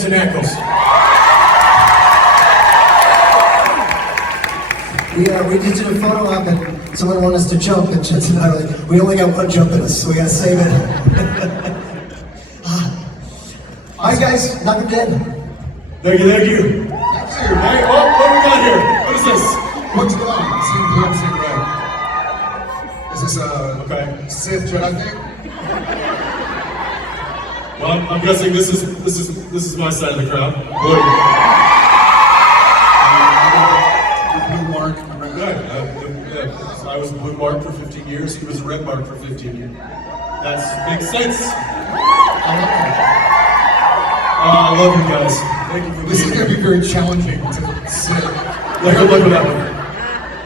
Jensen ankles. We just did a photo op and someone wanted us to jump, and Jensen and I were like, we only got one jump in us, so we gotta save it. Alright guys, knock it dead. Thank you. Hey, what do we got here? What is this? What's going on? Same red. Is this Sith Jedi thing? Well, I'm guessing this is my side of the crowd. Blue mark. Yeah. I was blue mark for 15 years. He was red mark for 15 years. That makes sense. I love you guys. Thank you for This is being going here. to be very challenging to sit. Yeah, good luck with that one.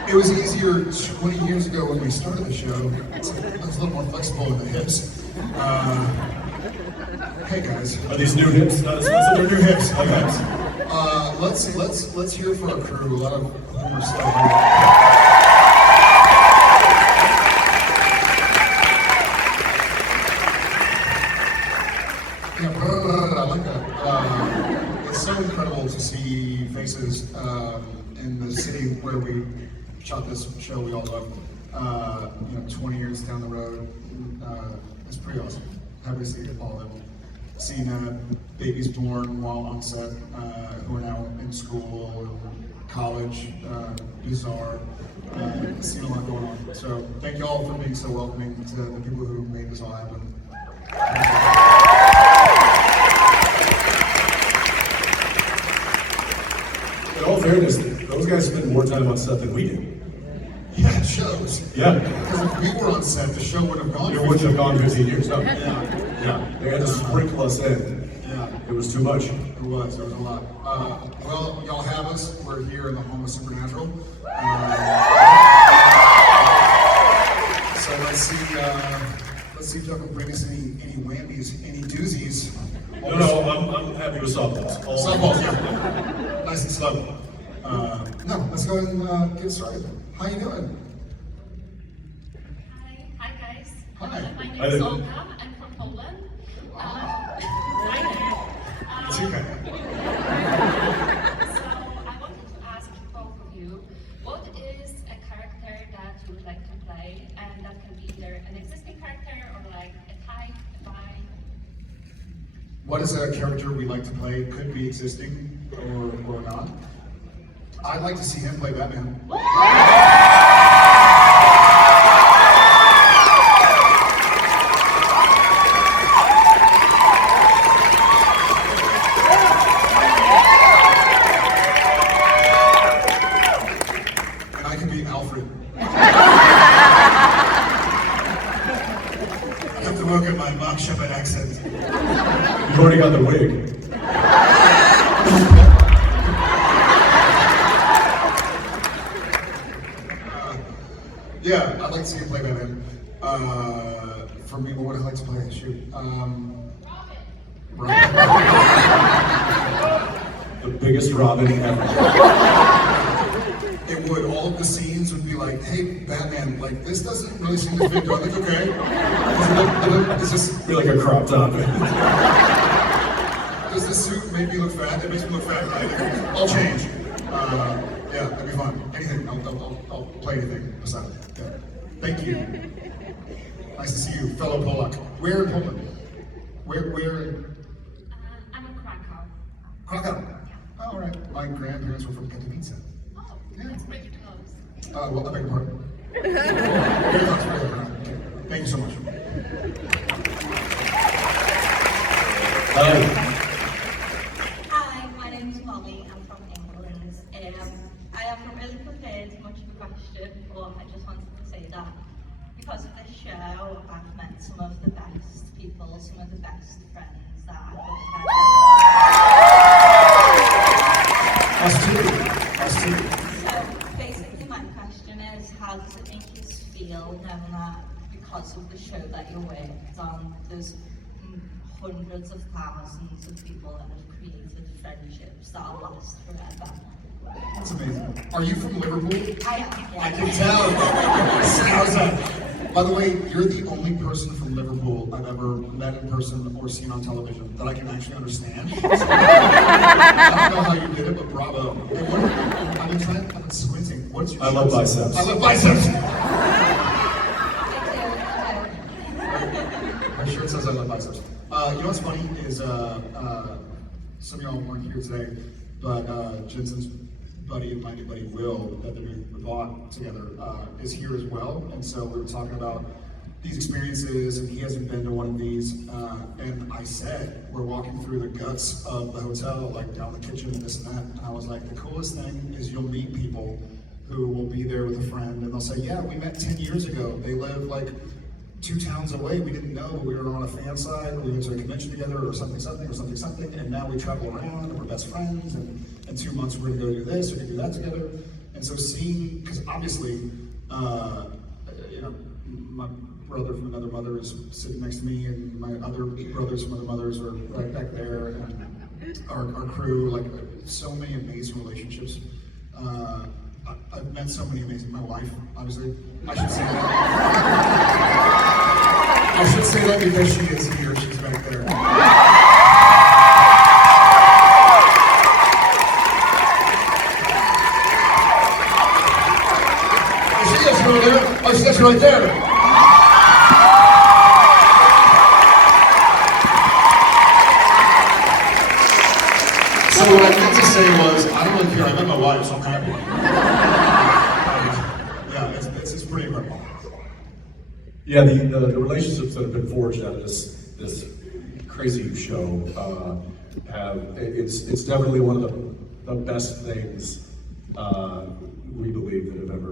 It was easier 20 years ago when we started the show. It was a little more flexible in the hips. Hey guys. Are these new hips? Not as flexible? They're new hips. Okay. Let's hear for our crew. A lot of humor stuff here. I like that. It's so incredible to see faces in the city where we shot this show we all love. 20 years down the road, it's pretty awesome. Happy to see it all of them. Seeing babies born while on set, who are now in school, college, bizarre. Seeing a lot going on. So thank you all for being so welcoming to the people who made this all happen. In all fairness, those guys spend more time on set than we do. Yeah, it shows. Yeah. Because if we were on set, the show would have gone. It wouldn't have gone 15 years. No. Yeah. They had to sprinkle us in. Yeah. It was too much. There was a lot. Well, y'all have us. We're here in the home of Supernatural. So let's see if y'all can bring us any whammies, any doozies. No, I'm happy with softballs. Softballs, yeah. Nice and slow. No, let's go ahead and get started. How you doing? Hi guys. Hi. My name is Olga. I'm from Poland. It's okay. So I wanted to ask both of you, what is a character that you would like to play, and that can be either an existing character or like a type, a vibe? What is a character we like to play? Could be existing or not. I'd like to see him play Batman. And I can be Alfred. I have to work at my Mark Shepard accent. You've already got the wig. Yeah, I'd like to see him play Batman. For me, what would I like to play? Shoot. Robin. The biggest Robin ever. It would. All of the scenes would be like, hey, Batman, like, this doesn't really seem to fit. Do I look okay? Is this... Be like a crop top. Does this suit make me look fat? It makes me look fat. I'll change. Yeah, that'd be fun. Anything. I'll play anything besides that. Yeah. Thank you. Nice to see you, fellow Polak. Where in Poland? Where? I'm in Krakow. Krakow. Oh, all right. My grandparents were from Katowice. Oh, that's pretty close. Well, I beg your pardon. Very close, very close. Okay. Thank you so much. Hi, my name is Molly. I'm from England. I am not really prepared much of a question, but I just wanted to say that because of this show, I've met some of the best people, some of the best friends that I've had. Us too. So basically my question is, how does it make you feel knowing that because of the show that you worked on, there's hundreds of thousands of people that have created friendships that'll last forever? That's amazing. Are you from Liverpool? I am. I can tell. Scouser. By the way, you're the only person from Liverpool I've ever met in person or seen on television that I can actually understand. So, I don't know how you did it, but bravo. And I've been squinting. What's your I love biceps. I love biceps. My shirt says I love biceps. You know what's funny is some of y'all weren't here today, but Jensen's buddy and my new buddy Will, that they're doing Vaught together, is here as well. And so we were talking about these experiences, and he hasn't been to one of these. And I said, we're walking through the guts of the hotel, like down the kitchen and this and that. And I was like, the coolest thing is you'll meet people who will be there with a friend, and they'll say, yeah, we met 10 years ago. They live like 2 towns away. We didn't know, but we were on a fan side, or we went to a convention together, or something, and now we travel around, and we're best friends, and in 2 months we're gonna go do this, or do that together. And so seeing, because obviously, you know, my brother from another mother is sitting next to me, and my other brothers from other mothers are right back there, and our crew, like, so many amazing relationships. I've met so many amazing, my wife, obviously. I should say that. I should say that because she is here, she's back there. Oh, she is right there. So what I meant to say was, I don't really care, I met my wife, so I'm happy. Yeah, it's pretty incredible. Yeah, the relationships that have been forged out of this crazy show it's definitely one of the best things we believe that have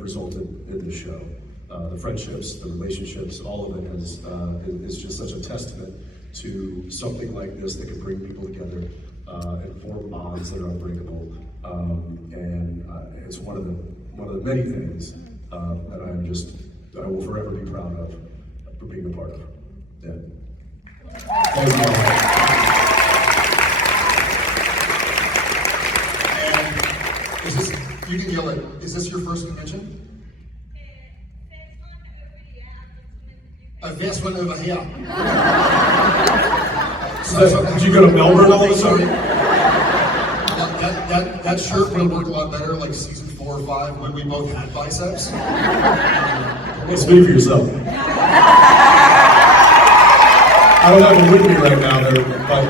resulted in this show. The friendships, the relationships, all of it is just such a testament to something like this that can bring people together and form bonds that are unbreakable. And it's one of the many things that I will forever be proud of for being a part of. Yeah. Thank you. And is this, you can yell it, is this your first convention? First one over here. Did you go to Melbourne all of a sudden? That shirt would work a lot better like season 4 or 5 when we both had biceps. Speak for yourself. I don't have it with me right now, but...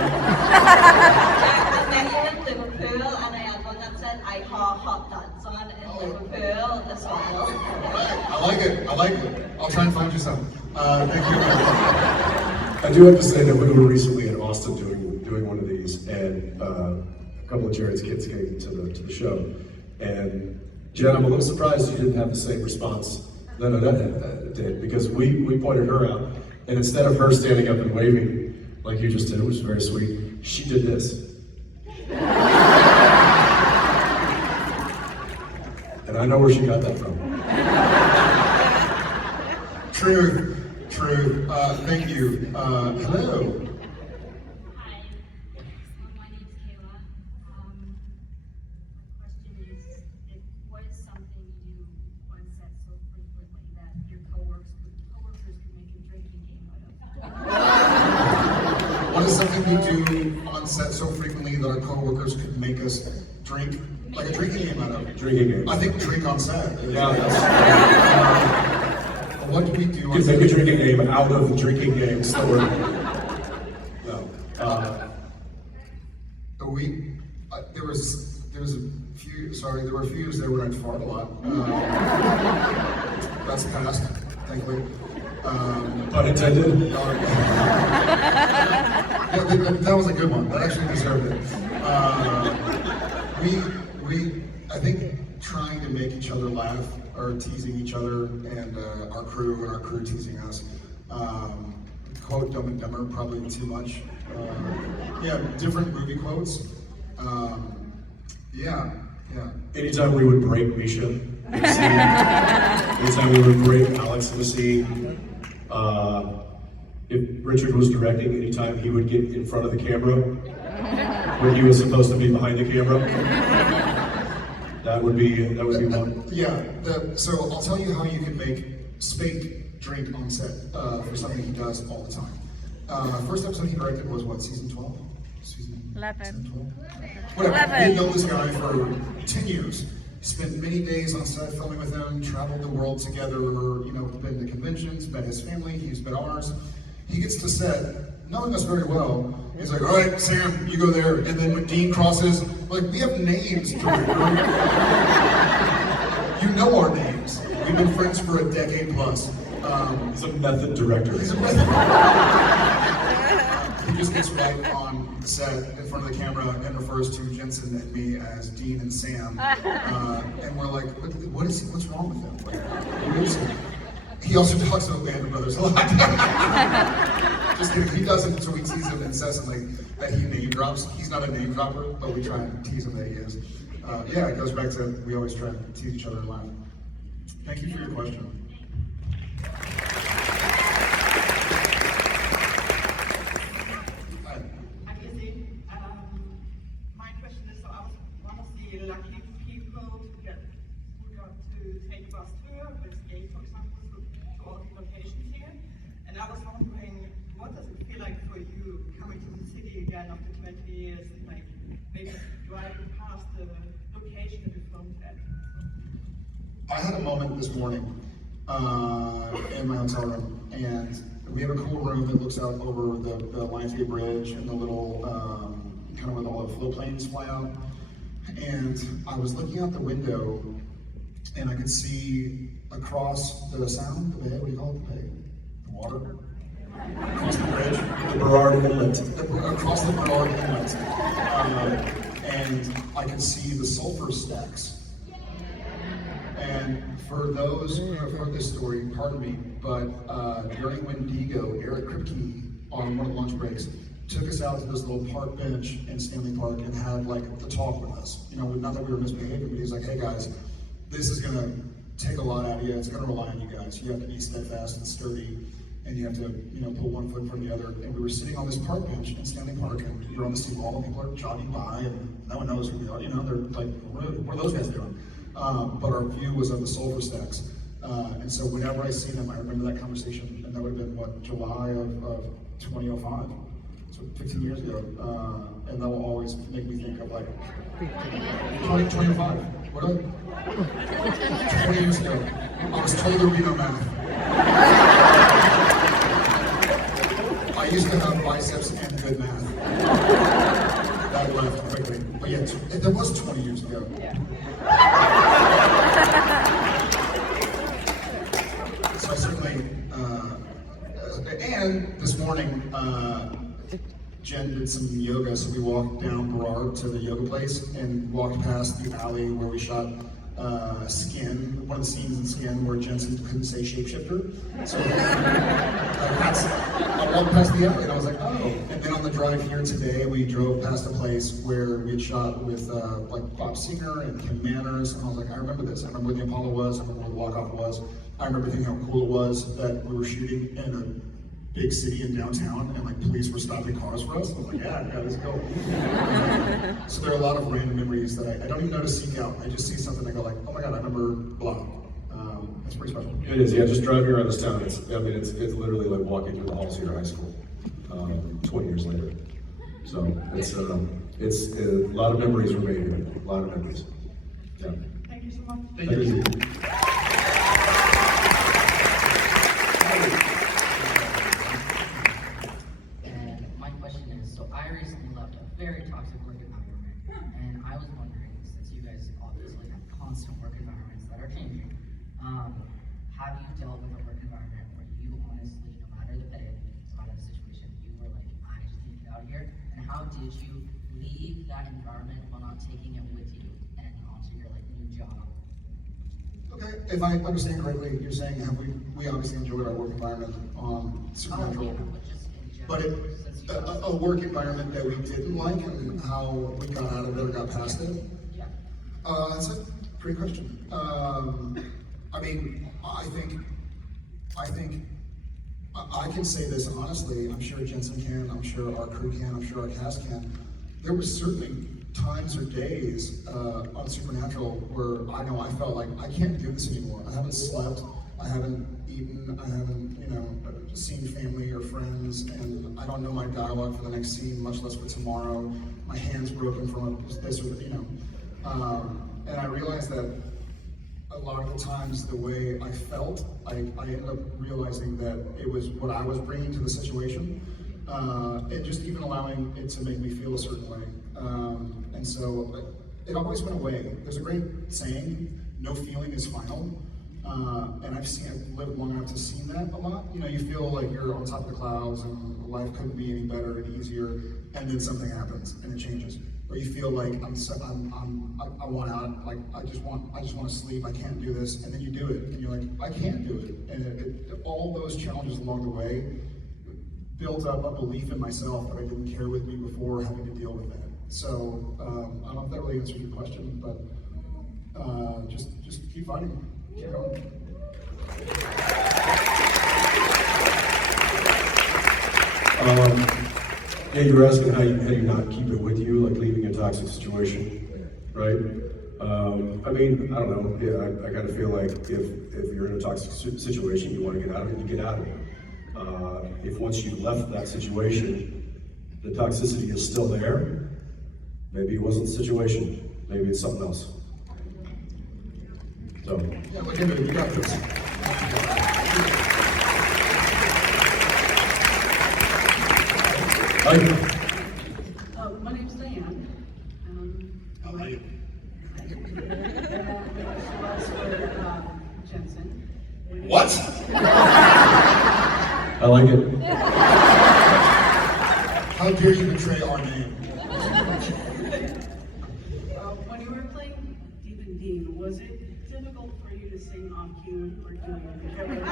I met you in Liverpool, and I had one that said, I hot dogs on in Liverpool as well. I like it. I'll try and find you some. Thank you. I do have to say that we were recently in Austin doing one of these, and a couple of Jared's kids came to the show. And Jen, I'm a little surprised you didn't have the same response that I did, because we pointed her out, and instead of her standing up and waving like you just did, which was very sweet, she did this. And I know where she got that from. Truth. Thank you. Hello. Hi, my name is Kayla. My question is, what is something you do on set so frequently that your coworkers could make a drinking game out of? What is something we do on set so frequently that our coworkers could make us drink, like a drinking game out of? Drinking game. I think drink on set. Yeah, What do we do you on can set? make a drinking game out of drinking games. So no. There were a few years there when I'd fart a lot. That's past, thankfully. Pun intended. Yeah, that was a good one. That actually deserved it. I think trying to make each other laugh, or teasing each other, and our crew teasing us. Quote Dumb and Dumber, probably too much. Yeah, different movie quotes. Yeah. Anytime we would break Misha, anytime we would break Alex in the scene, if Richard was directing, anytime he would get in front of the camera when he was supposed to be behind the camera, that would be one. Yeah. So I'll tell you how you can make spake drink on set for something he does all the time. First episode he directed was what, season 12? Season 11. 12? Whatever. 11. We had known this guy for 10 years. Spent many days on set filming with him, traveled the world together, been to conventions, met his family, he's met ours. He gets to set, knowing us very well. He's like, all right, Sam, you go there. And then when Dean crosses, like, we have names, director. You know our names. We've been friends for a decade plus. He's a method director. He just gets right on the set in front of the camera and refers to Jensen and me as Dean and Sam. And we're like, what is he? What's wrong with him? Like, who is he? He also talks about Band of Brothers a lot. Just kidding. He doesn't until we tease him incessantly that he name drops. He's not a name dropper, but we try and tease him that he is. Yeah, it goes back to we always try and tease each other and laugh. Thank you for your question. My question is, so I was one of the lucky people who got to take bus tour with Gay, for example, to all the locations here. And I was wondering, what does it feel like for you coming to the city again after 20 years and like maybe driving past the location that you filmed at? I had a moment this morning in my hotel room, and we have a cool room that looks out over the Lionsgate Bridge and the little, kind of where all the float planes fly out. And I was looking out the window, and I could see across the sound, the bay, what do you call it, the bay? The water? Across the bridge. The Burrard Inlet. Across the Burrard Inlet. And I could see the sulfur stacks. And for those who have heard this story, pardon me, but during Wendigo, Eric Kripke, on one of the lunch breaks, took us out to this little park bench in Stanley Park and had like the talk with us. Not that we were misbehaving, but he's like, hey guys, this is gonna take a lot out of you. It's gonna rely on you guys. You have to be steadfast and sturdy, and you have to, put one foot in front of the other. And we were sitting on this park bench in Stanley Park, and you're on the seawall, and people are jogging by, and no one knows who we are. They're like, what are those guys doing? But our view was of the sulfur stacks. And so whenever I see them, I remember that conversation, and that would have been, July of 2005. So 15 years ago. And that will always make me think of 2005. What are 20 years ago. I was told there would be no math. I used to have biceps and good math. That left quickly. But yeah, that was 20 years ago. So I certainly, and this morning, Jen did some yoga, so we walked down Burrard to the yoga place and walked past the alley where we shot Skin, one of the scenes in Skin where Jensen couldn't say shapeshifter. So I walked past the alley and I was like, oh. And then on the drive here today, we drove past a place where we had shot with Bob Singer and Kim Manners, and I was like, I remember this. I remember where the Apollo was, I remember where the walk-off was. I remember thinking how cool it was that we were shooting in a big city in downtown, and police were stopping cars for us. I was like, yeah, let's go. So there are a lot of random memories that I don't even know to seek out. I just see something and I go oh my God, I remember blah. It's pretty special. It is, yeah. Just driving around this town, it's literally like walking through the halls here at high school, 20 years later. So it's a lot of memories were made here. A lot of memories. Yeah. Thank you so much. Thank you. I recently left a very toxic work environment, and I was wondering, since you guys obviously have constant work environments that are changing, have you dealt with a work environment where you honestly, no matter the pay, no matter the situation, you were like, I just need to get out of here? And how did you leave that environment while not taking it with you and onto your new job? Okay, if I understand correctly, you're saying have we obviously enjoyed our work environment on Supernatural. Yeah, but just in general, But since you a work environment that we didn't like and how we got out of it or got past it? yeah. That's a great question. I think I can say this honestly. I'm sure Jensen can. I'm sure our crew can. I'm sure our cast can. There were certainly times or days on Supernatural where I felt like I can't do this anymore. I haven't slept. I haven't eaten, I haven't, seen family or friends, and I don't know my dialogue for the next scene, much less for tomorrow. My hand's broken from this or and I realized that a lot of the times the way I felt, I ended up realizing that it was what I was bringing to the situation, and just even allowing it to make me feel a certain way. And so it always went away. There's a great saying, no feeling is final. And I've lived long enough to see that a lot. You feel like you're on top of the clouds and life couldn't be any better and easier, and then something happens and it changes. Or you feel like I want out, like I just want to sleep, I can't do this, and then you do it, and you're like, I can't do it. And all those challenges along the way built up a belief in myself that I didn't carry with me before having to deal with that. So I don't know if that really answers your question, but just keep fighting. Keep going. Yeah, you were asking how you not keep it with you, like leaving a toxic situation, right? I mean, I don't know. Yeah, I kind of feel like if you're in a toxic situation, you want to get out of it, you get out of it. If once you left that situation, the toxicity is still there, maybe it wasn't the situation, maybe it's something else. So. Yeah, look into it, you got this. Hi. My name's Diane. How are you? She was for Jensen. What? I like it. How dare you betray our name? When you were playing Deep and Dean, was it difficult for you to sing on cue or doing it?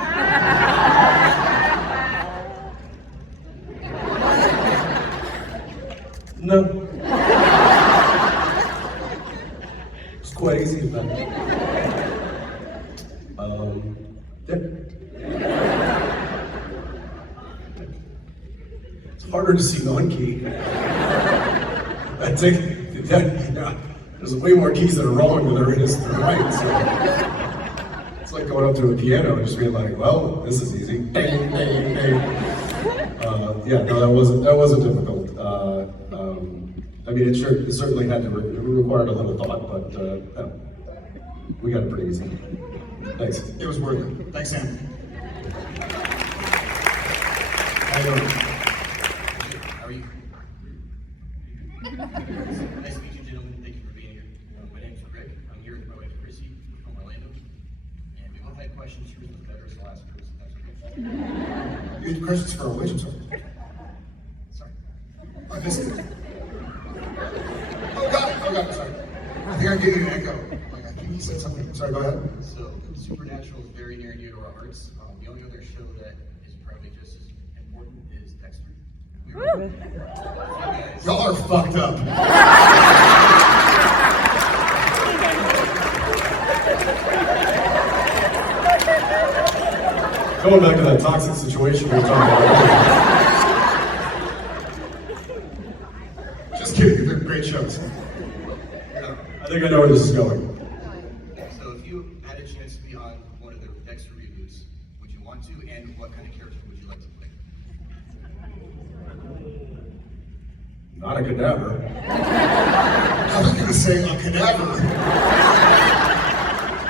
No. It's quite easy in fact. Yeah. It's harder to sing on key. I think that there's way more keys that are wrong than there is that are right. So it's like going up to a piano and just being like, well, this is easy. Bang, bang, bang. Yeah, no, that wasn't difficult. I mean, it certainly had to it required a little thought, but no, we got it pretty easy. Thanks. It was worth it. Thanks, Sam. How you doing? How are you? Nice to meet you, gentlemen. Thank you for being here. My name's Greg. I'm here with my wife, Chrissy, from Orlando. And we both had questions. Yours was better, so I'll ask yours if that's okay. You had questions for our witch, I'm sorry. Sorry. I missed it. Oh, got it, sorry. I think I'm getting an echo. Like, I think he said something. Sorry, go ahead. So, Supernatural is very near and dear to our hearts. The only other show that is probably just as important is Dexter. Y'all are fucked up. Going back to that toxic situation we were talking about. Just kidding, they're great shows. I think I know where this is going. So, if you had a chance to be on one of the Dexter reboots, would you want to? And what kind of character would you like to play? Not a cadaver. I was gonna say a cadaver.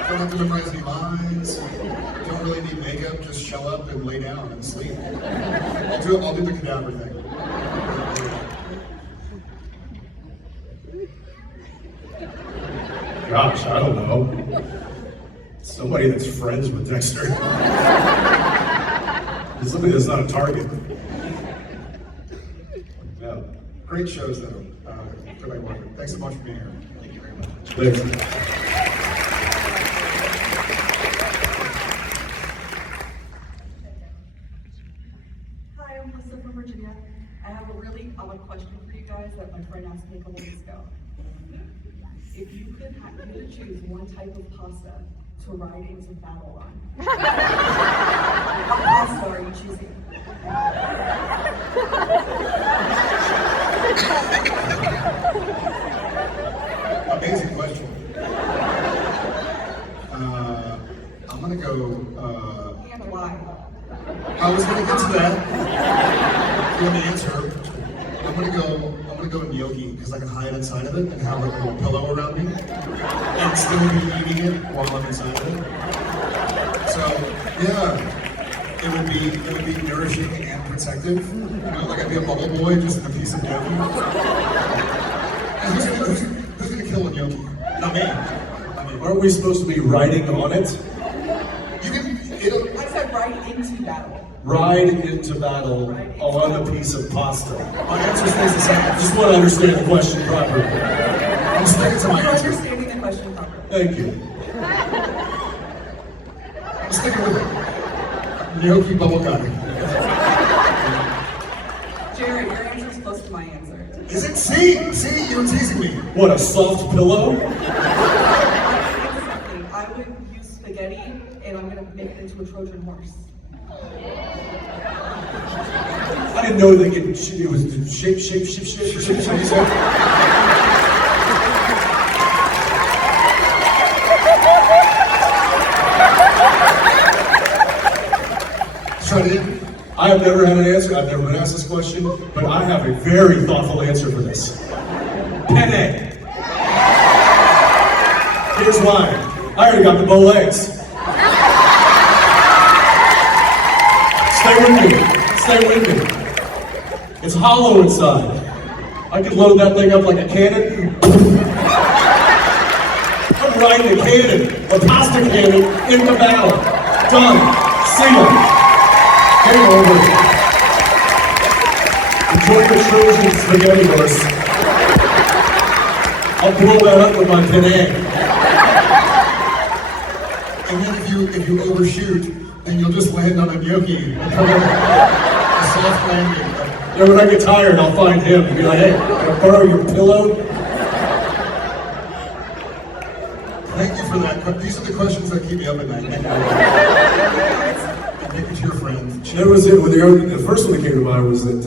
Don't have to memorize any lines. Don't really need makeup. Just show up and lay down and sleep. I'll do the cadaver thing. Gosh, I don't know. Somebody that's friends with Dexter. Somebody that's not a target. Yeah. Great shows, though. Thanks so much for being here. Thank you very much. Thanks. Hi, I'm Lisa from Virginia. I have a really odd question for you guys that my friend asked me a couple weeks ago. If you could you to choose one type of pasta to ride into battle on, what pasta are you choosing? Amazing question. I'm gonna go was gonna get to that. You want the answer? I'm gonna go gnocchi because I can hide inside of it and have like a little pillow around me and still be eating it while I'm inside of it. So yeah, it would be nourishing and protective. You know, like I'd be a bubble boy just in a piece of gnocchi. And who's gonna kill a gnocchi? Not me. Aren't we supposed to be riding on it? You can. I said right into battle. Ride into battle on a piece of pasta. My answer stays the same. I just want to understand the question properly. I'm sticking to my You're answer. understanding the question properly. Thank you. I'm sticking with it. Gnocchi bubble gummy. Jared, your answer is close to my answer. Is it? See, you were teasing me. What, a soft pillow? I would use spaghetti, and I'm gonna make it into a Trojan horse. I didn't know they could, it was shape. Shut in. I have never had an answer. I've never been asked this question, but I have a very thoughtful answer for this. Penne. Here's why. I already got the bow legs. Stay with me. It's hollow inside. I could load that thing up like a cannon. I'm riding a cannon, a pasta cannon, into battle. Done. Sealed. Game over. Enjoy the Trojan spaghetti verse. I'll blow that up with my penne. And then if you overshoot, then you'll just land on a gnocchi. A soft landing. Yeah, when I get tired, I'll find him and be like, hey, can I borrow your pillow? Thank you for that. These are the questions that keep me up at night. Thank you to your friend. That was it. The first one that came to mind was that,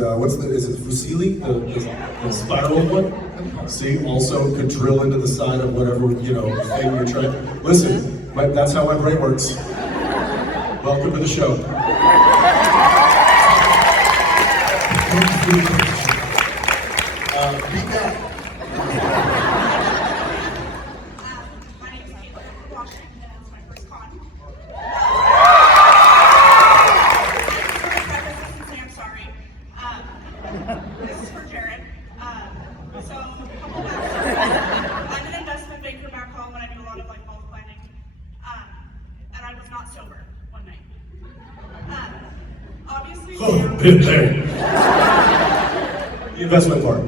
is it fusilli? The spiral one? See, also could drill into the side of whatever, thing you're trying. Listen, that's how my brain works. Welcome to the show. Beat that. My name is Caitlin from Washington, and it's my first con. I'm sorry. This is for Jared. So, a couple of I'm an investment banker back home, and I do a lot of wealth planning. And I was not sober one night. Obviously, Oh, been there. The investment part.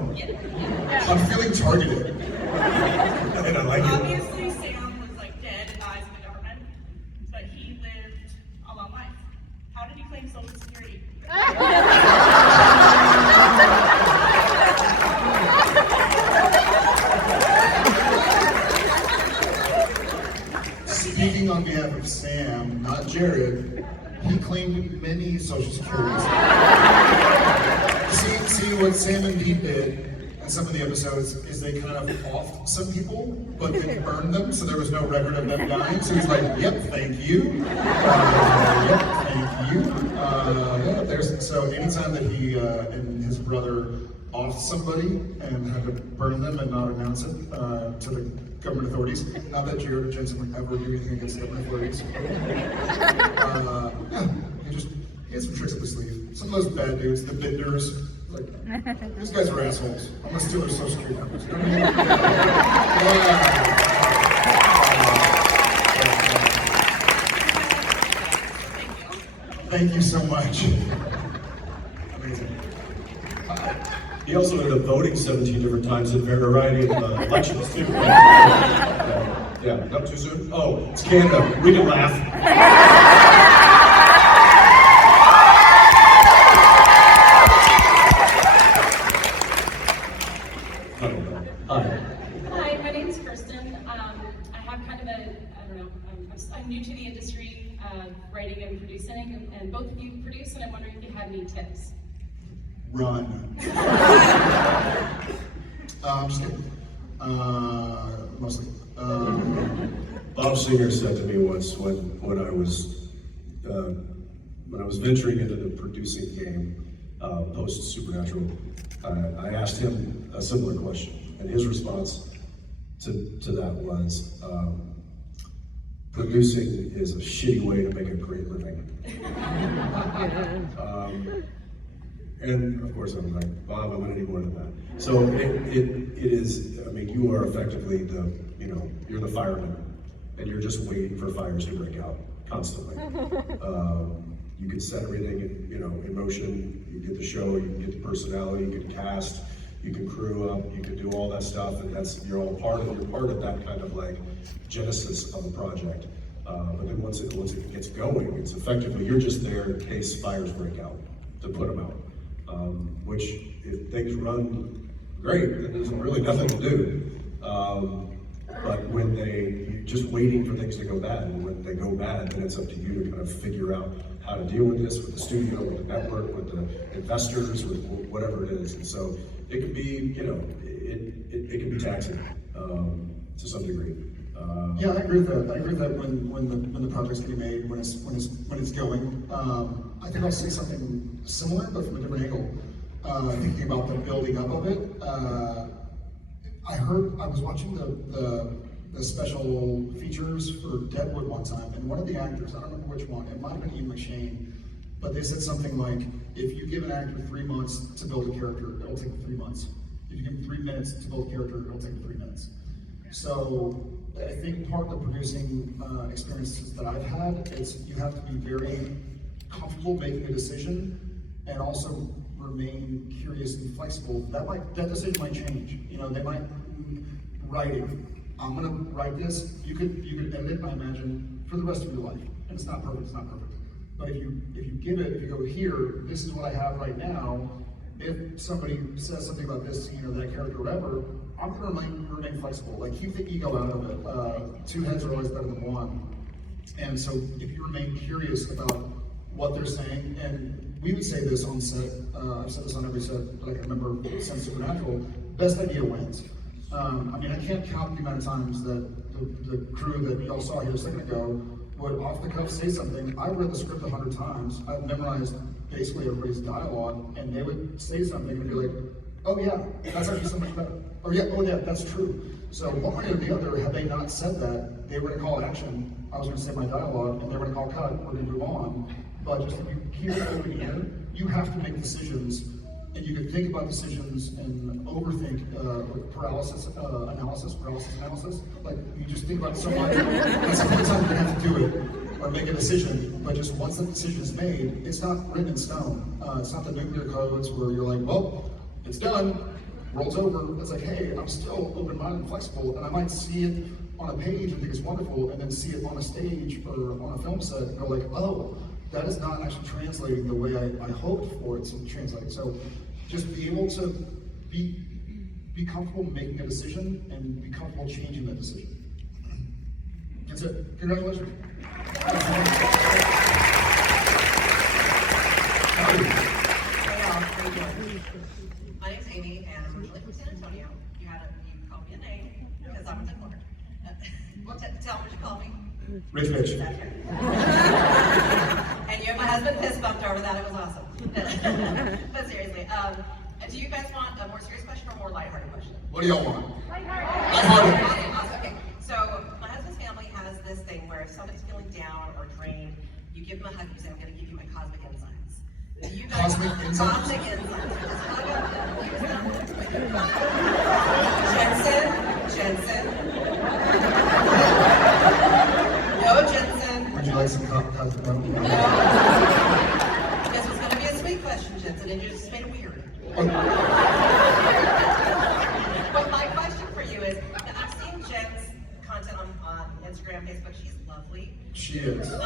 I'm feeling targeted. And I like it. obviously Sam was dead in the eyes of the government, but he lived a long life. How did he claim Social Security? Speaking on behalf of Sam, not Jared, he claimed many Social Securities. See what Sam and Pete did in some of the episodes is they kind of offed some people, but they burned them, so there was no record of them dying. So he's like, yep, thank you. Yep, thank you. So anytime that he and his brother offed somebody and had to burn them and not announce it to the government authorities, not that Jared or Jensen would ever do anything against government authorities. He had some tricks up his sleeve. Some of those bad dudes, the benders, these guys are assholes. I'm gonna steal their social security numbers. You know what I mean? Thank you so much. Amazing. He also ended up voting 17 different times in a variety of elections, too. Yeah, not too soon? Oh, it's Canada. We can laugh. Hi. Hi, my name is Kirsten. I have kind of I'm new to the industry, writing and producing, and both of you produce, and I'm wondering if you had any tips. Run. I'm just kidding. Mostly. Bob Singer said to me once when I was when I was venturing into the producing game post Supernatural, I asked him a similar question, and his response to that was, producing is a shitty way to make a great living. And of course I'm like, Bob, I want any more than that. So it is, I mean, you are effectively you're the fireman, and you're just waiting for fires to break out constantly. You can set everything in motion. You get the show, you can get the personality, you can cast, you can crew up, you can do all that stuff, and you're part of that kind of like genesis of a project. But then once it gets going, it's effectively you're just there in case fires break out to put them out. Which if things run great, then there's really nothing to do. But when you're just waiting for things to go bad, and when they go bad, then it's up to you to kind of figure out how to deal with this, with the studio, with the network, with the investors, with whatever it is. And so it can be, it can be taxing to some degree. Yeah, I agree with that. I agree with that when the project's getting made, when it's going. I think I'll say something similar, but from a different angle. Thinking about the building up of it. I was watching the special features for Deadwood one time, and one of the actors, I don't remember which one, it might have been Ian McShane, but they said something like, if you give an actor 3 months to build a character, it'll take them 3 months. If you give them 3 minutes to build a character, it'll take them 3 minutes. So I think part of the producing experiences that I've had is you have to be very comfortable making a decision and also remain curious and flexible. That decision might change. They might writing. I'm gonna write this. You could edit it, I imagine, for the rest of your life. And it's not perfect. But if you go here, this is what I have right now. If somebody says something about this scene or that character or whatever, I'm gonna remain flexible. Like, keep the ego out of it. 2 heads are always better than 1. And so if you remain curious about what they're saying, and we would say this on set, I've said this on every set that I can remember since Supernatural, best idea wins. I mean, I can't count the amount of times that the crew that y'all saw here a second ago would off the cuff say something. I've read the script 100 times, I've memorized basically everybody's dialogue, and they would say something and be like, oh yeah, that's actually so much better. Or yeah, oh yeah, that's true. So one way or the other, had they not said that, they were gonna call action, I was gonna say my dialogue, and they were gonna call cut, we're gonna move on. But just if you keep it open ear, you have to make decisions, and you can think about decisions and overthink paralysis analysis. Like, you just think about it so much, that's the only time you're gonna have to do it, or make a decision. But just once the decision is made, it's not written in stone. It's not the nuclear codes where you're like, well, it's done, rolls over. It's like, hey, I'm still open-minded and flexible, and I might see it on a page and think it's wonderful, and then see it on a stage or on a film set and go like, oh, that is not actually translating the way I hoped for it to translate. So just be able to be comfortable making a decision and be comfortable changing that decision. That's it. Congratulations. My name's Amy, and I'm originally from San Antonio. You called me a name because I'm a Florida. Tell me what you call me. Rich bitch. That's right. And you and my husband fist bumped over that. It was awesome. But seriously, do you guys want a more serious question or a more lighthearted question? What do y'all want? Lighthearted. Awesome. Okay. So my husband's family has this thing where if somebody's feeling down or drained, you give them a hug. You say, "I'm going to give you my cosmic enzymes." Do you guys Cosmic enzymes? Cosmic enzymes. Just hug up and use them. Jensen. No, Jensen. Would you like some cosmic No. This was going to be a sweet question, Jensen, and you just made it weird. But my question for you is, I've seen Jen's content on Instagram, Facebook. She's lovely. She is. I'm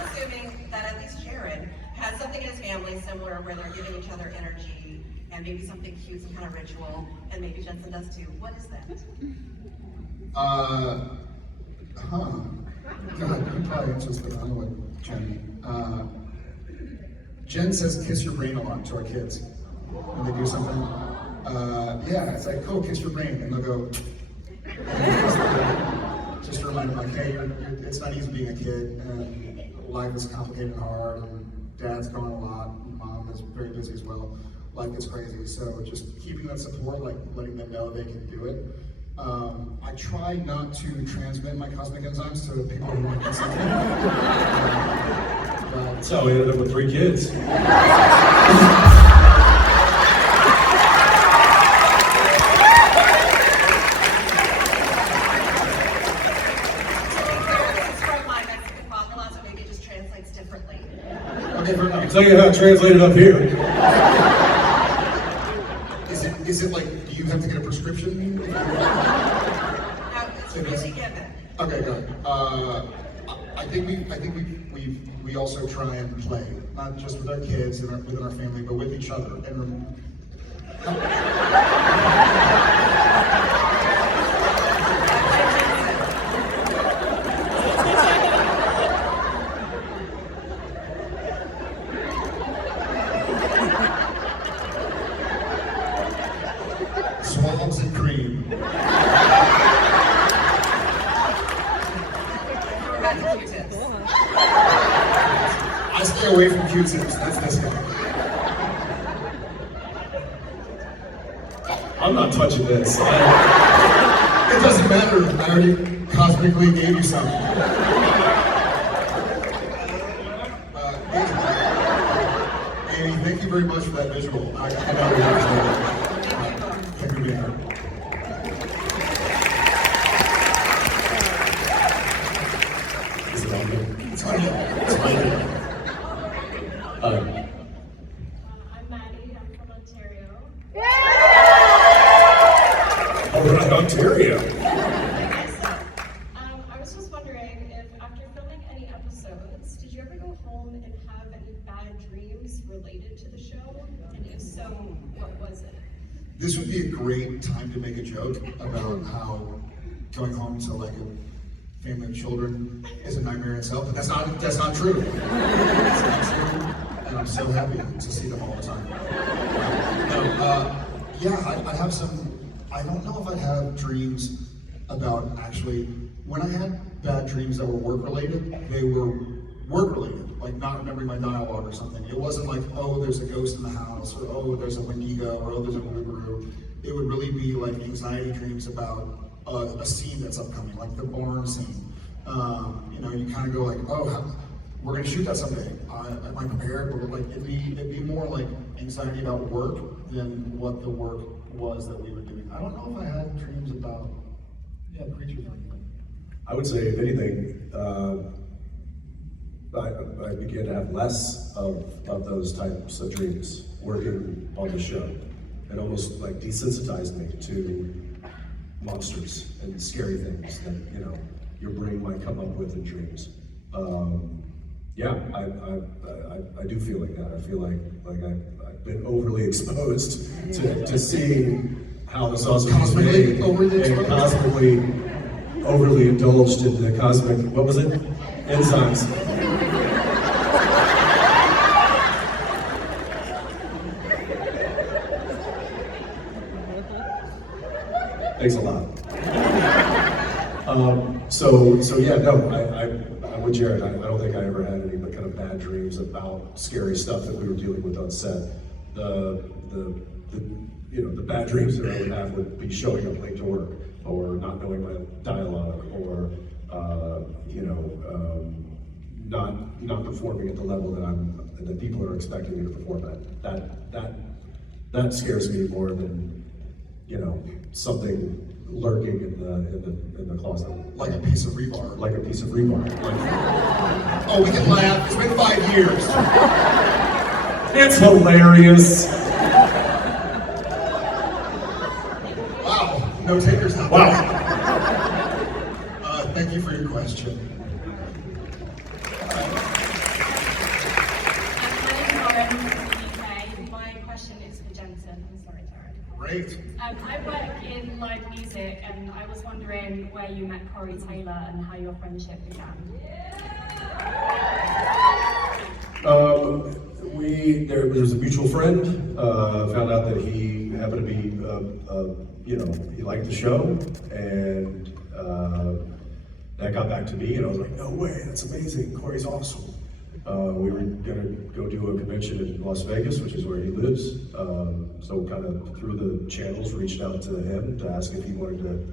assuming that at least Jared has something in his family similar where they're giving each other energy and maybe something cute, some kind of ritual, and maybe Jensen does too. What is that? God, you probably answer this better than I would, Jen. Jen says kiss your brain a lot to our kids when they do something. Yeah, it's like, cool, kiss your brain, and they'll go, just remind him, like, hey, it's not easy being a kid, and life is complicated and hard, and dad's gone a lot, and mom is very busy as well. Life is crazy, so just keeping that support, like letting them know they can do it. I try not to transmit my cosmic enzymes to people who want to get something. That's how we ended up with 3 kids. Okay, fair enough. I can tell you how it translated up here. Is it like, do you have to get a prescription? No, it's really given. Okay, good. I think we also try and play, not just with our kids and within our family, but with each other. And swabs and cream. I stay away from Q-tips. That's this guy. I'm not touching this. It doesn't matter. I already cosmically gave you some. Amy, thank you very much for that visual. I know you appreciate it. Thank you for being here. Is it on here? It's fine. It's fine. I'm Maddie, I'm from Ontario. All right, Ontario. I was just wondering if after filming any episodes, did you ever go home and have any bad dreams related to the show? And if so, what was it? This would be a great time to make a joke about how going home to like a family of children is a nightmare in itself, but that's not true. It's not true, and I'm so happy to see them all the time. I have some. I don't know if I have dreams about actually. When I had bad dreams that were work related, they were work related, like not remembering my dialogue or something. It wasn't like, oh, there's a ghost in the house, or oh, there's a Wendigo, or oh, there's a Boogaroo. It would really be like anxiety dreams about a scene that's upcoming, like the barn scene. You kind of go like, oh, we're gonna shoot that someday. Am I prepared? But like, it'd be more like anxiety about work than what the work was that we were doing. I don't know if I had dreams about, creatures or anything. I would say, if anything, I began to have less of those types of dreams working on the show. It almost like desensitized me to monsters and scary things that your brain might come up with in dreams. I do feel like that. I feel like I've been overly exposed to seeing how the sausage is made, and cosmically overly indulged in the cosmic, what was it? Enzymes. Thanks a lot. I'm with Jared. I don't think I ever had any kind of bad dreams about scary stuff that we were dealing with on set. The bad dreams that I would have would be showing up late to work, or not knowing my dialogue, or not performing at the level that people are expecting me to perform at. That scares me more than something lurking in the closet. Like a piece of rebar. Like a piece of rebar. Oh, we can laugh. It's been 5 years. It's hilarious. Wow. No takers now. Wow. Thank you for your question. My question is for Jensen. I'm sorry, Jared. Great. I work in live music, and I was wondering where you met Corey Taylor and how your friendship began. There was a mutual friend. Found out that he happened to be, he liked the show, and that got back to me, and I was like, no way, that's amazing, Corey's awesome. We were gonna go do a convention in Las Vegas, which is where he lives. So kind of through the channels, reached out to him to ask if he wanted to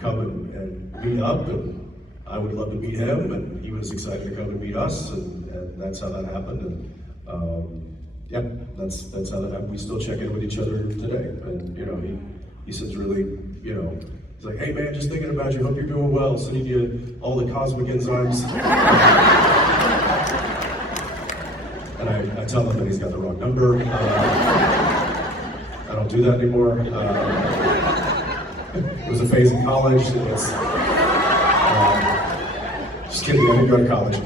come and meet up, and I would love to meet him, and he was excited to come and meet us, and that's how that happened. And yeah, that's how that happened. We still check in with each other today, and you know, he says really, you know, he's like, hey man, just thinking about you, hope you're doing well, sending you all the cosmic enzymes. And I tell him that he's got the wrong number. I don't do that anymore. It was a phase in college. It was, just kidding, I didn't go to college.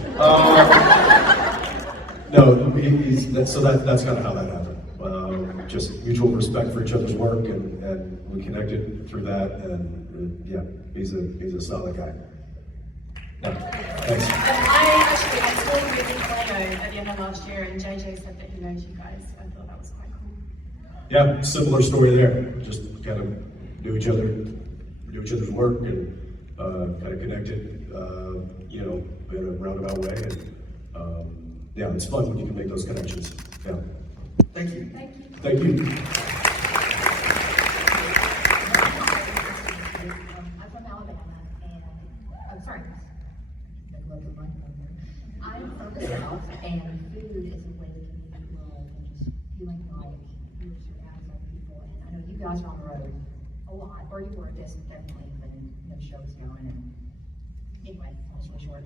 No, so that's kind of how that happened. Just mutual respect for each other's work, and we connected through that, and yeah, he's a solid guy. Yeah, thanks. I saw you in Orlando at the end of last year, and JJ said that he knows you guys. I thought that was quite cool. Yeah, similar story there. Just kind of knew each other's work, and kind of connected, you know, in a roundabout way. And yeah, it's fun when you can make those connections. Yeah. Thank you. Thank you. I'm from Alabama, and I'm sorry. I'm from the South, and food is a way to communicate love and just feeling like you're surrounded by people. And I know you guys are on the road a lot, or you were definitely when the show was going. And anyway, long story short,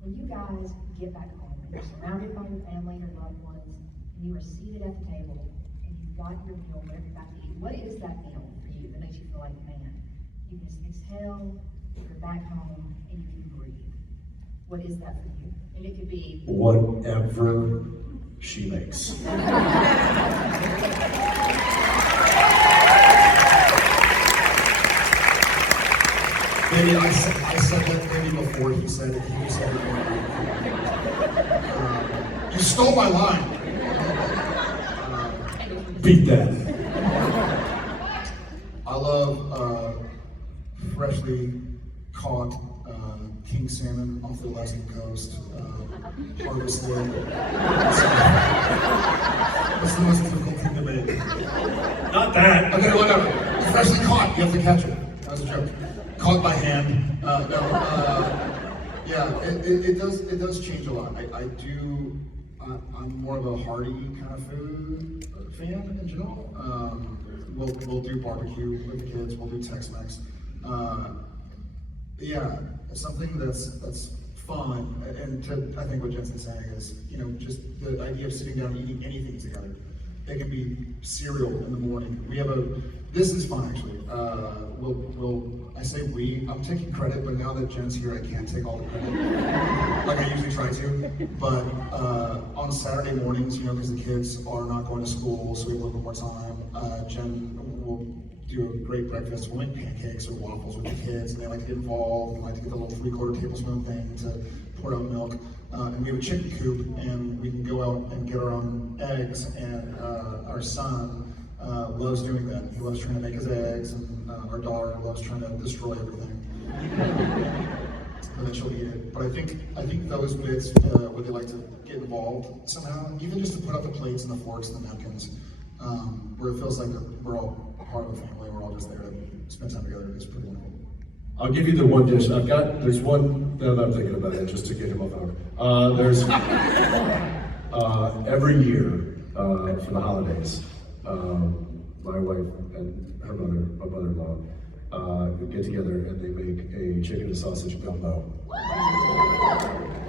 when you guys get back home and you're surrounded by your family, your loved ones, and you are seated at the table and you've got your meal, whatever you're about to eat, what is that meal for you that makes you feel like, man, you can just exhale, you're back home, and you can breathe? What is that for you? And it could be whatever she makes. Maybe I said that maybe before he said it. He said it. You stole my line. Beat that. I love freshly caught king salmon off the Alaskan coast, harvested. What's the most difficult thing to make? Not that. Okay, whatever. Freshly caught, you have to catch it. That was a joke. Caught by hand. Yeah, it does change a lot. I'm more of a hearty kind of food fan in general. We'll do barbecue with the kids. We'll do Tex-Mex. Yeah, something that's fun, and I think what Jensen's saying is, you know, just the idea of sitting down and eating anything together. It can be cereal in the morning. This is fun actually. I say we, I'm taking credit, but now that Jen's here, I can't take all the credit, like I usually try to. But on Saturday mornings, you know, because the kids are not going to school, so we have a little bit more time, Jen will do a great breakfast. We'll make pancakes or waffles with the kids, and they like to get involved. They like to get the little 3/4 tablespoon thing to pour out milk. And we have a chicken coop, and we can go out and get our own eggs, and our son loves doing that. He loves trying to make his eggs, and our daughter loves trying to destroy everything. And then she'll eat it. But I think those bits where they like to get involved somehow, even just to put up the plates and the forks and the napkins, where it feels like we're all part of a family, we're all just there to spend time together, is pretty wonderful. I'll give you the one dish. There's one, now that I'm thinking about it, just to get him off the hook. There's, every year, for the holidays, my wife and her mother, my mother-in-law, get together and they make a chicken and sausage gumbo.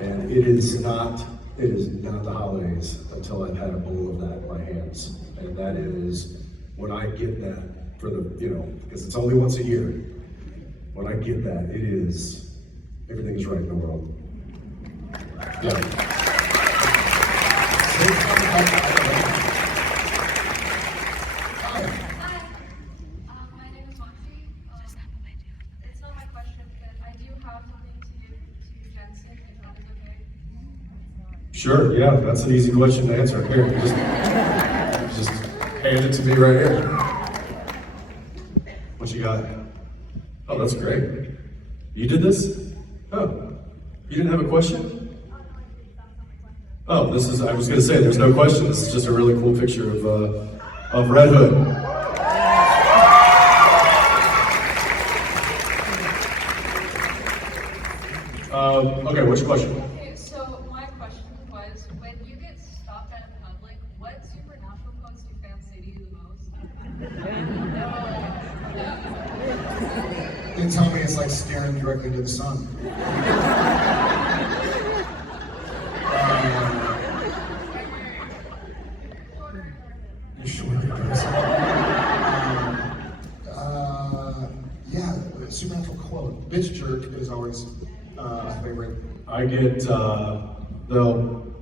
And it is not the holidays until I've had a bowl of that in my hands. And that is, when I get that for the, you know, because it's only once a year. When I get that, it is, everything is right in the world. Yeah. Hi, my name is Moxie. It's not my question, but I do have something to give to Jensen, if that is okay. Sure, yeah, that's an easy question to answer. Here, just hand it to me right here. What you got? Oh, that's great. You did this? Oh, you didn't have a question? Oh, this is, I was gonna say, there's no question. This is just a really cool picture of Red Hood. Okay, what's your question? Okay, so my question was, when you get stopped out in public, what supernatural quotes do fans say to you the most? They tell me it's like staring directly to the sun. You're shorter, Chris. Yeah, the supernatural quote. Bitch jerk is always a favorite. I get the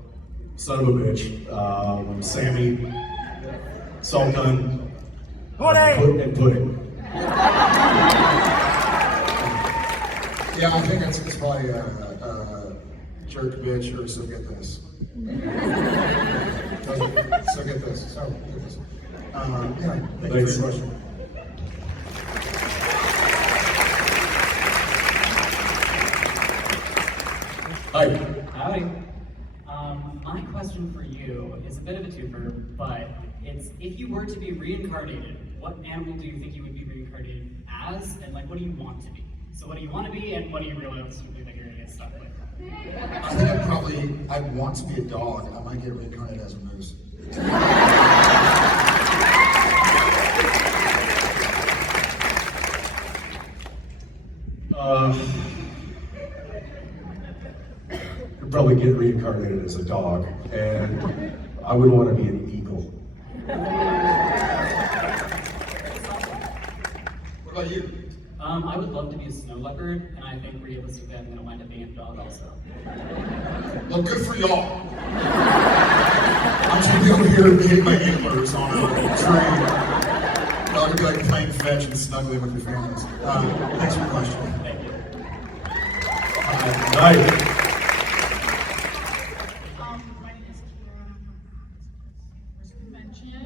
son of a bitch, Sammy, salt gun, and pudding. Yeah, I think it's probably jerk bitch or so get this. So get this. So get this. Yeah, thank you for your question. Hi. Howdy. My question for you is a bit of a twofer, but it's if you were to be reincarnated, what animal do you think you would be reincarnated as, and like what do you want to be? So what do you want to be, and what do you realize that you're gonna get stuck with? I think I'd want to be a dog. I might get reincarnated as a moose. I'd probably get reincarnated as a dog, and I would want to be an eagle. What about you? I would love to be a snow leopard, and I think realistically I'm gonna wind up being a dog also. Well, good for y'all. I'm just gonna be over here hitting my antlers on a tree. Y'all could be like playing fetch and snuggling with your families. Thanks for the question. Thank you. Nice. My name is Kira. First convention.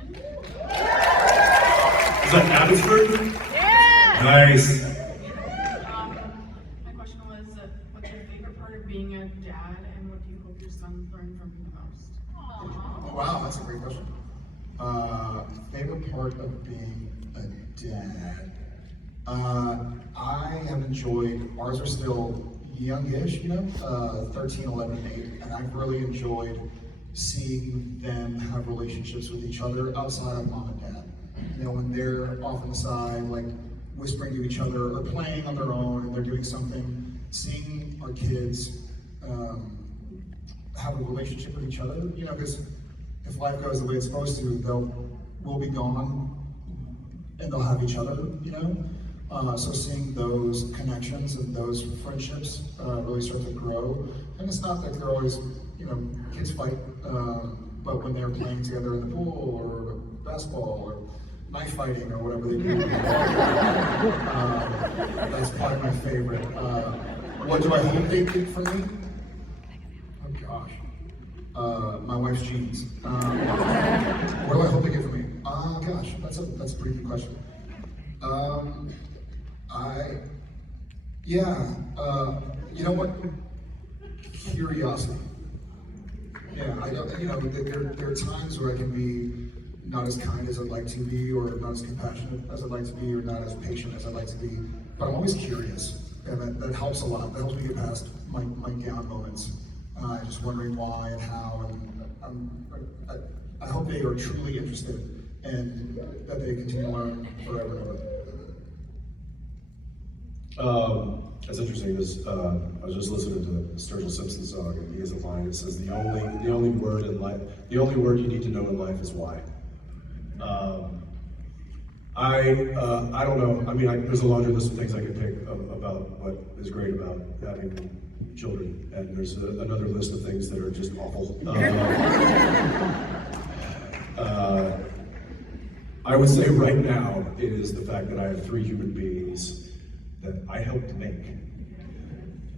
Is that Abbotsford? Yeah! Nice. My question was, what's your favorite part of being a dad, and what do you hope your sons learn from you the most? Oh, wow, that's a great question. Favorite part of being a dad? I have enjoyed, ours are still youngish, 13, 11, and 8, and I've really enjoyed seeing them have relationships with each other outside of mom and dad. When they're off on the side, like whispering to each other or playing on their own and they're doing something, seeing our kids have a relationship with each other, because if life goes the way it's supposed to, we'll be gone and they'll have each other, So seeing those connections and those friendships really start to grow. And it's not that they're always, kids fight, but when they're playing together in the pool or basketball or knife fighting or whatever they do, that's probably my favorite. What do I hope they get from me? Oh gosh. My wife's jeans. What do I hope they get from me? Gosh, that's a pretty good question. You know what? Curiosity. Yeah, I don't, there are times where I can be not as kind as I'd like to be, or not as compassionate as I'd like to be, or not as patient as I'd like to be, but I'm always curious, and that helps a lot. That helps me get past my down moments, just wondering why and how, and I hope they are truly interested, and that they continue to learn forever and ever. That's interesting. I was just listening to the Sturgill Simpson song, and he has a line that says, "The only word you need to know in life is why." I don't know. I mean, there's a laundry list of things I could pick about what is great about having children, and there's another list of things that are just awful. I would say right now it is the fact that I have 3 human beings that I helped make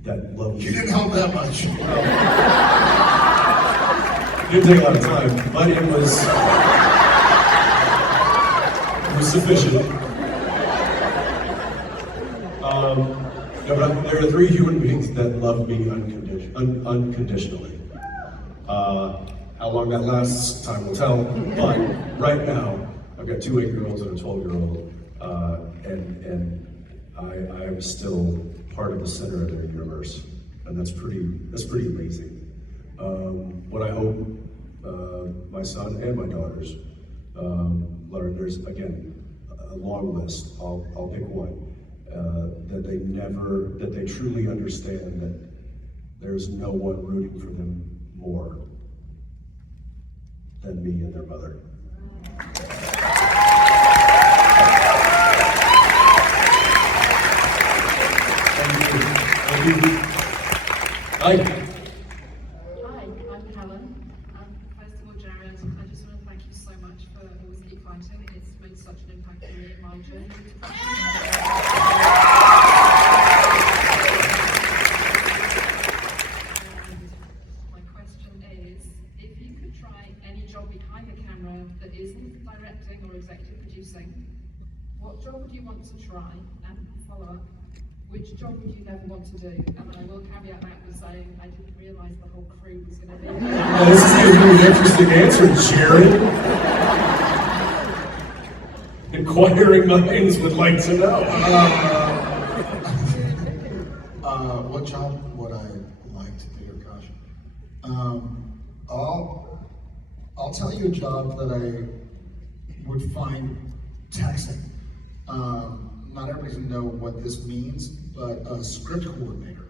that love me. You didn't help that much. It didn't take a lot of time, but it was sufficient. No, but there are 3 human beings that love me unconditionally. How long that lasts, time will tell. But right now, I've got 2 8-year-olds and a 12-year-old, and I am still part of the center of their universe, and that's pretty amazing. What I hope my son and my daughters learn, there's again a long list. I'll pick one. That they truly understand that there's no one rooting for them more than me and their mother. Thank you. Hi. Hi, I'm Helen. First of all, Jared, I just want to thank you so much for always keep fighting. It's made such an impact on me in my journey. My question is, if you could try any job behind the camera that isn't directing or executive producing, what job would you want to try? And follow up, which job would you never want to do? And I will caveat that with saying I didn't realise the whole crew was going to be. Oh, this is a really interesting answer, Jared. Inquiring minds would like to know. What job would I like to do? Gosh. I'll tell you a job that I would find taxing. Not everybody's gonna know what this means, but a script coordinator.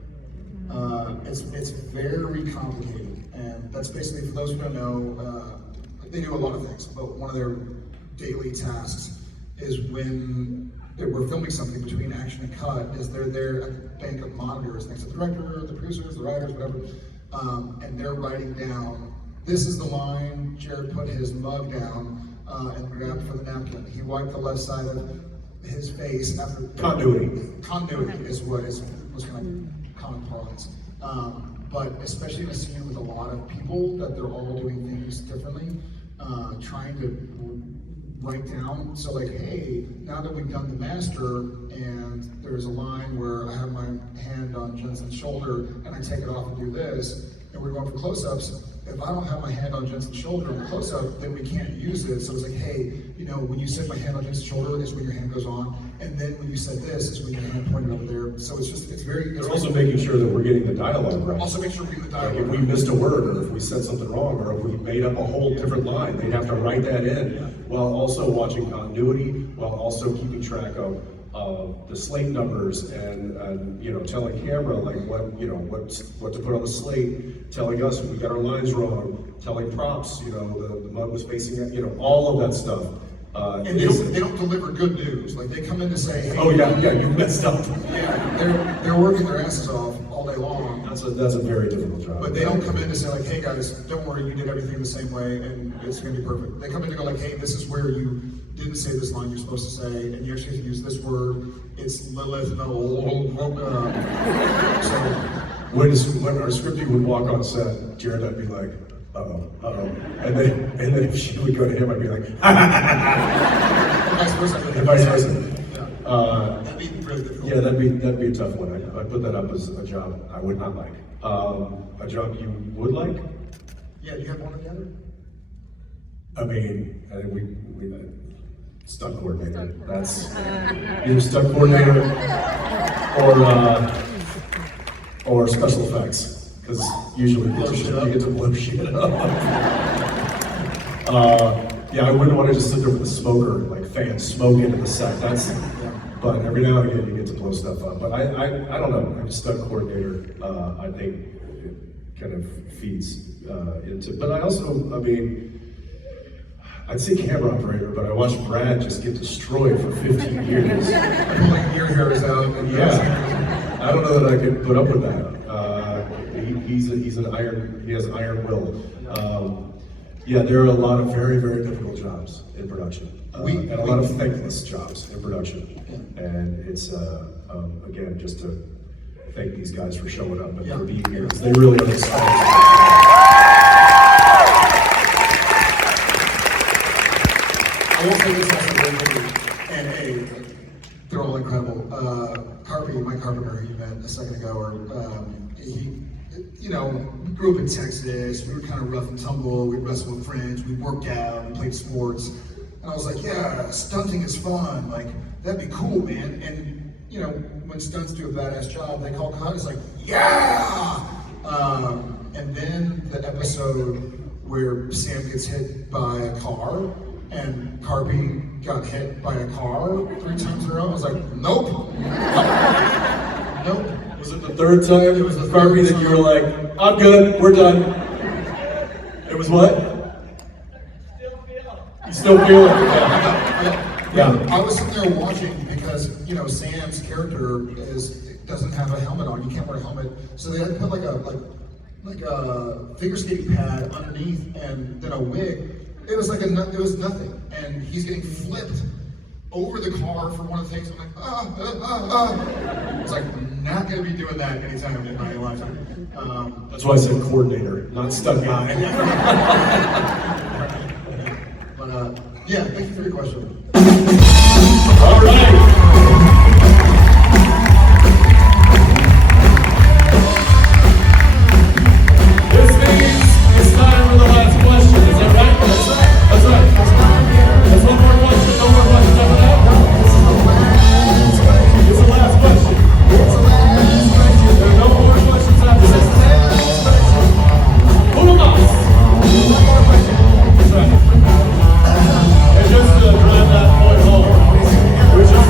It's very complicated, and that's basically, for those who don't know, they do a lot of things, but one of their daily tasks is when we're filming something between action and cut, is they're there at the bank of monitors next to the director, the producers, the writers, whatever, and they're writing down, this is the line, Jared put his mug down and grabbed for the napkin. He wiped the left side of his face after Continuity. Continuity is what was kind of common parlance. But especially in a scene with a lot of people that they're all doing things differently, trying to write down, so like, hey, now that we've done the master and there's a line where I have my hand on Jensen's shoulder and I take it off and do this, and we're going for close-ups, if I don't have my hand on Jensen's shoulder in the close-up, then we can't use it. So it's like, hey, you know, when you said my hand on Jensen's shoulder is when your hand goes on, and then when you said this is when your hand pointed over there. So it's just, it's very... They're also making sure that we're getting the dialogue right. Also make sure we're getting the dialogue Like if we missed a word, or if we said something wrong, or if we made up a whole different line, they'd have to write that in, while also watching continuity, while also keeping track of the slate numbers and you know, telling camera like what to put on the slate, telling us we got our lines wrong, telling props, you know, the mug was facing it, you know, all of that stuff. And they don't deliver good news. Like they come in to say, hey, oh yeah, you messed up. Yeah, they're working their asses off all day long. That's a very difficult job. But they don't come in to say like, hey guys, don't worry, you did everything the same way and it's gonna be perfect. They come in to go like, hey, this is where you didn't say this line you're supposed to say, and you actually have to use this word. It's Lilith, no. So when our scriptie would walk on set, Jared, I'd be like, uh-oh, and then if she would go to him, I'd be like, vice versa. And vice versa. That'd be really difficult. Yeah, that'd be a tough one. I'd put that up as a job I would not like. A job you would like? Yeah, do you have one or the other? I mean, we stunt coordinator. That's either stunt coordinator or special effects, because usually you get to blow shit up. Yeah, I wouldn't want to just sit there with a smoker, like fans smoke into the set. But every now and again you get to blow stuff up. But I don't know. I'm a stunt coordinator. I think it kind of feeds into. But I also, I mean, I'd say camera operator, but I watched Brad just get destroyed for 15 years. Pulling ear hairs out. Yeah, I don't know that I could put up with that. He has iron will. Yeah, there are a lot of very, very difficult jobs in production, and a lot of thankless jobs in production. And it's again just to thank these guys for showing up and for being here, because they really are the stars. I will say this also very quickly, and They're all incredible. Mike Carpenter, who you met a second ago, he, we grew up in Texas. We were kind of rough and tumble. We'd wrestle with friends. We worked out. We played sports. And I was like, yeah, stunting is fun. Like, that'd be cool, man. And, when stunts do a badass job, they call cut. It's like, yeah! And then the episode where Sam gets hit by a car and Carpy got hit by a car 3 times in a row. I was like, nope. Nope. Was it the third time? It was the Carpy third that you were like, I'm good, we're done. It was what? You still feel it? Yeah. I was sitting there watching because, Sam's character doesn't have a helmet on. You can't wear a helmet. So they had to put like a figure skating pad underneath and then a wig. It was it was nothing. And he's getting flipped over the car for one of the things. I'm like, It's like, I'm not gonna be doing that anytime in my lifetime. That's why I said coordinator, not stunt guy. But yeah, thank you for your question. All right. This means it's time for the last question. Is that right? That's right. There's one more question. No more questions after that? It's the last question. There are no more questions after this. Who knows? That's right. And just to drive that point home, we're just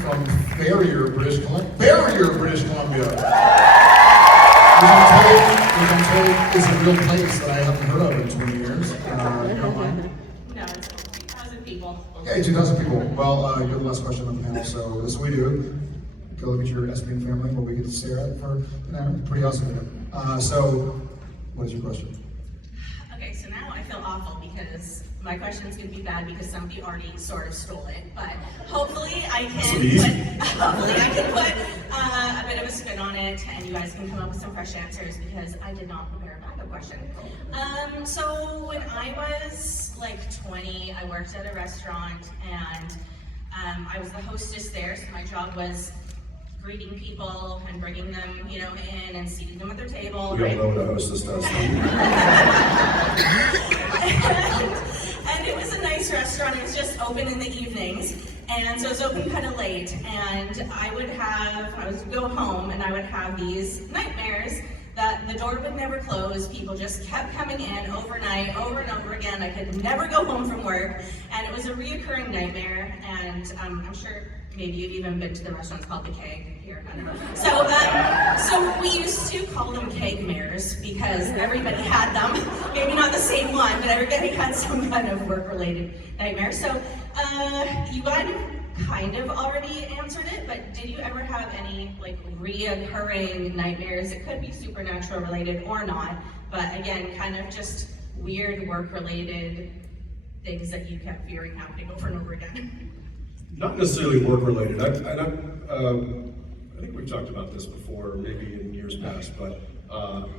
from Barrier, British Columbia. Which I'm told is a real place that I haven't heard of in 20 years. You don't mind? No, it's 2,000 people. Okay, 2,000 people. Well, you're the last question on the panel, so this is what we do. Go look at your SBN family, what we get to stare at for an hour. Pretty awesome. So, what is your question? Okay, so now I feel awful because my question is going to be bad because somebody already sort of stole it, but hopefully I can put a bit of a spin on it, and you guys can come up with some fresh answers because I did not prepare a backup question. So when I was like 20, I worked at a restaurant, and I was the hostess there. So my job was greeting people and bringing them, in and seating them at their table. We all know what a hostess does. And it was a nice restaurant. It was just open in the evenings, and so it was open kind of late. And I would go home, and I would have these nightmares that the door would never close. People just kept coming in overnight, over and over again. I could never go home from work, and it was a reoccurring nightmare. And I'm sure maybe you've even been to the restaurants called the Keg here. I don't know. So we used to call them keg mares because everybody had them. Maybe not the same one, but everybody had some kind of work-related nightmare. So you kind of already answered it, but did you ever have any reoccurring nightmares? It could be supernatural related or not, but again, kind of just weird work-related things that you kept fearing happening over and over again. Not necessarily work-related. I think we've talked about this before, maybe in years past, but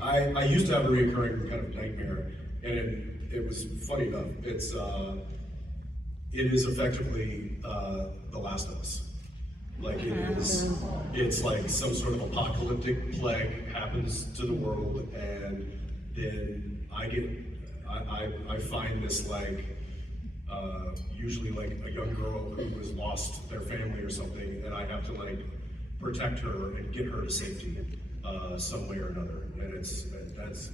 I used to have a recurring kind of nightmare, and it was funny enough. It is effectively The Last of Us. It's like some sort of apocalyptic plague happens to the world, and then I find this usually a young girl who has lost their family or something, and I have to protect her and get her to safety some way or another. And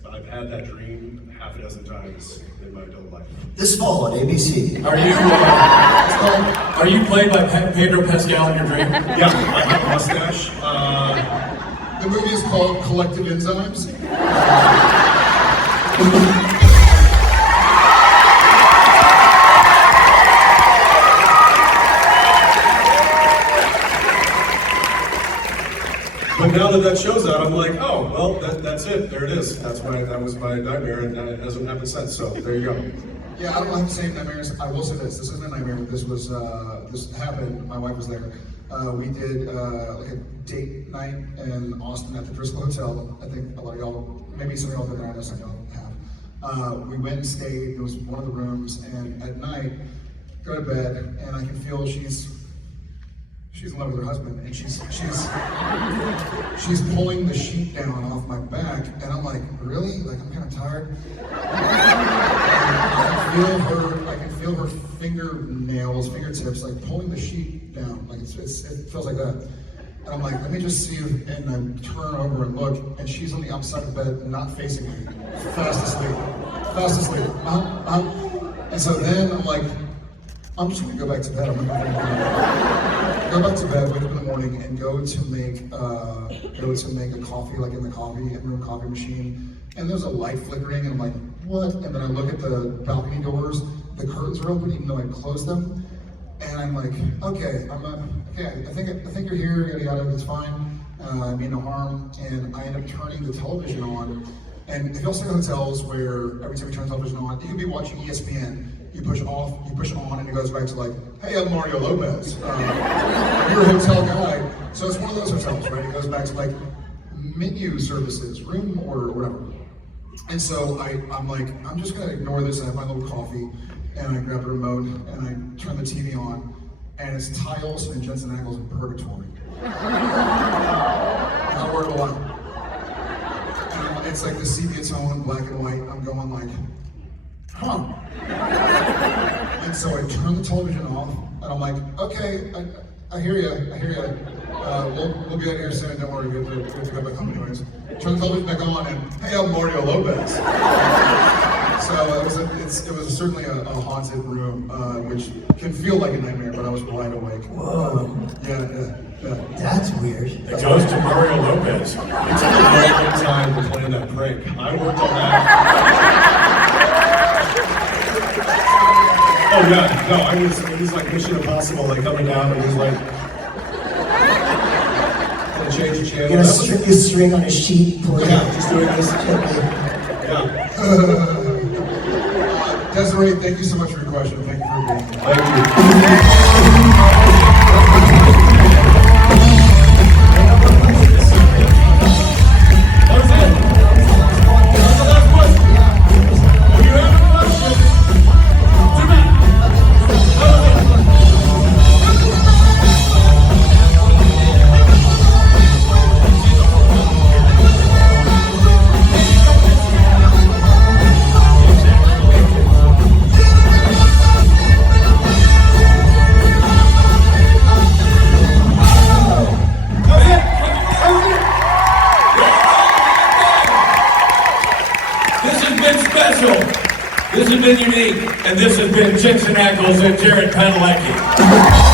I've had that dream half a dozen times in my adult life. This fall on ABC. Are you played by Pedro Pascal in your dream? Yeah, I have a mustache. The movie is called Collective Enzymes. But now that that show's out, I'm like, oh, well, that's it. There it is. That was my nightmare, and it hasn't happened since. So there you go. Yeah, I don't have the same nightmares. I will say this isn't a nightmare, but this happened. My wife was there. We did like a date night in Austin at the Driscoll Hotel. I think a lot of y'all, maybe some of y'all been there, I know some of y'all have. We went and stayed. It was one of the rooms, and at night, go to bed, and I can feel she's in love with her husband, and she's pulling the sheet down off my back, and I'm like, really? Like, I'm kind of tired. I can feel her fingertips, like pulling the sheet down. Like it feels like that. And I'm like, let me just see if, and I turn over and look, and she's on the outside of the bed, not facing me, fast asleep. And so then I'm like, I'm just gonna go back to bed. I'm gonna go back to bed, wake up in the morning, and go to make a coffee, like in the in-room coffee machine. And there's a light flickering, and I'm like, what? And then I look at the balcony doors, the curtains are open, even though I closed them. And I'm like, okay, I think you're here, yada yada, it's fine. I mean no harm. And I end up turning the television on. And if y'all see hotels where every time you turn the television on, you can be watching ESPN. You push on, and it goes back to like, hey, I'm Mario Lopez. You're a hotel guy. So it's one of those hotels, right? It goes back to like menu services, room order, or whatever. And so I'm like, I'm just gonna ignore this. I have my little coffee, and I grab the remote, and I turn the TV on, and it's Ty Olson and Jensen in Purgatory. Not a word of a lie. And it's like the sepia tone, black and white. I'm going like, huh. And so I turn the television off, and I'm like, okay, I hear you. We'll get here soon, don't worry, we have to go back home anyways. Turn the television back on, and hey, I'm Mario Lopez. So it was certainly a haunted room, which can feel like a nightmare, but I was wide awake. Whoa. Yeah. That's weird. It goes to Mario Lopez. It took a very long time to plan that prank. I worked on that. Oh yeah, no, it was like Mission Impossible, like coming down and just like gonna change the channel. You're gonna stick this string on a sheet, pull it out. Just doing this. Yeah. Desiree, thank you so much for your question. Thank you for being here. Thank you. This has been unique, and this has been Jensen and Jared Padalecki.